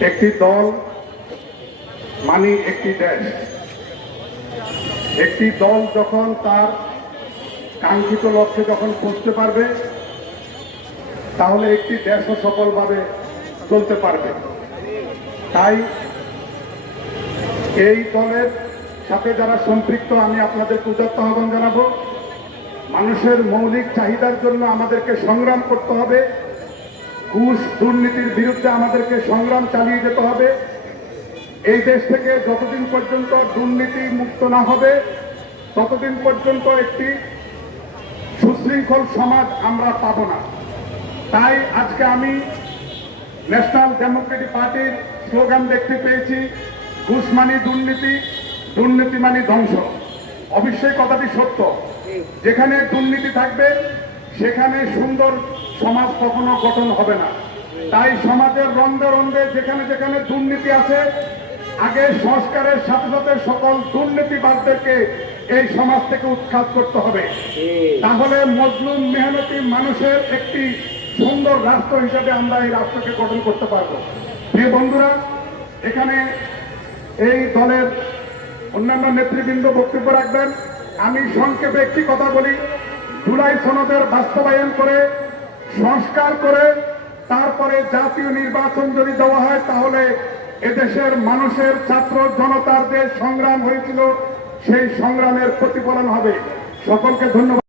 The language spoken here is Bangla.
একটি দল মানে একটি দেশ। একটি দল যখন তার কাঙ্ক্ষিত লক্ষ্যে যখন পৌঁছতে পারবে, তাহলে একটি দেশও সফলভাবে চলতে পারবে। তাই এই দলের সাথে যারা সম্পৃক্ত, আমি আপনাদেরকে উদাত্ত আহ্বান জানাবো, মানুষের মৌলিক চাহিদার জন্য আমাদেরকে সংগ্রাম করতে হবে। ঘুষ দুর্নীতির বিরুদ্ধে আমাদেরকে সংগ্রাম চালিয়ে যেতে হবে। এই দেশ থেকে যতদিন পর্যন্ত দুর্নীতি মুক্ত না হবে, ততদিন পর্যন্ত একটি সুশৃঙ্খল সমাজ আমরা পাব না। তাই আজকে আমি ন্যাশনাল ডেমোক্রেটিক পার্টির স্লোগান দেখতে পেয়েছি, ঘুষ মানে দুর্নীতি, দুর্নীতি মানে ধ্বংস। অবশ্যই কথাটি সত্য। যেখানে দুর্নীতি থাকবে সেখানে সুন্দর সমাজ কখনো গঠন হবে না। তাই সমাজের রন্ধে রন্ধে যেখানে যেখানে দুর্নীতি আছে, আগে সংস্কারের সাথে সাথে সকল দুর্নীতিবাদদেরকে এই সমাজ থেকে উৎখাত করতে হবে। তাহলে মজলুম মেহনতি মানুষের একটি সুন্দর রাষ্ট্র হিসেবে আমরা এই রাষ্ট্রকে গঠন করতে পারব। প্রিয় বন্ধুরা, এখানে এই দলের অন্যান্য নেতৃবৃন্দ বক্তব্য রাখবেন। আমি সংক্ষেপে একটি কথা বলি, জুলাই সনদের বাস্তবায়ন করে, সংস্কার করে, তারপরে জাতীয় নির্বাচন যদি দেওয়া হয়, তাহলে এদেশের মানুষের ছাত্র জনতার যে সংগ্রাম হয়েছিল, সেই সংগ্রামের প্রতিফলন হবে। সকলকে ধন্যবাদ।